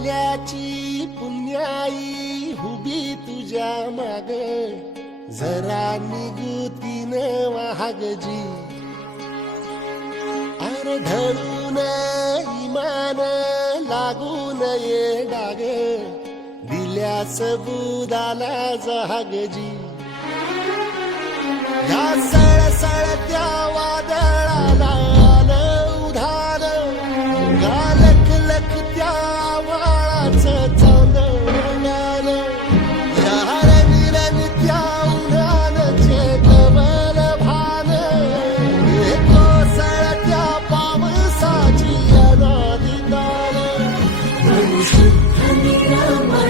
आल्याची पुण्याई हुबी तुझ्या माग. जरा निगुतीन वाहगजी अरे धरून इमान लागू नये डाग. दिल्या सबुदाला जहागजी শুদ্ধ নিরাময়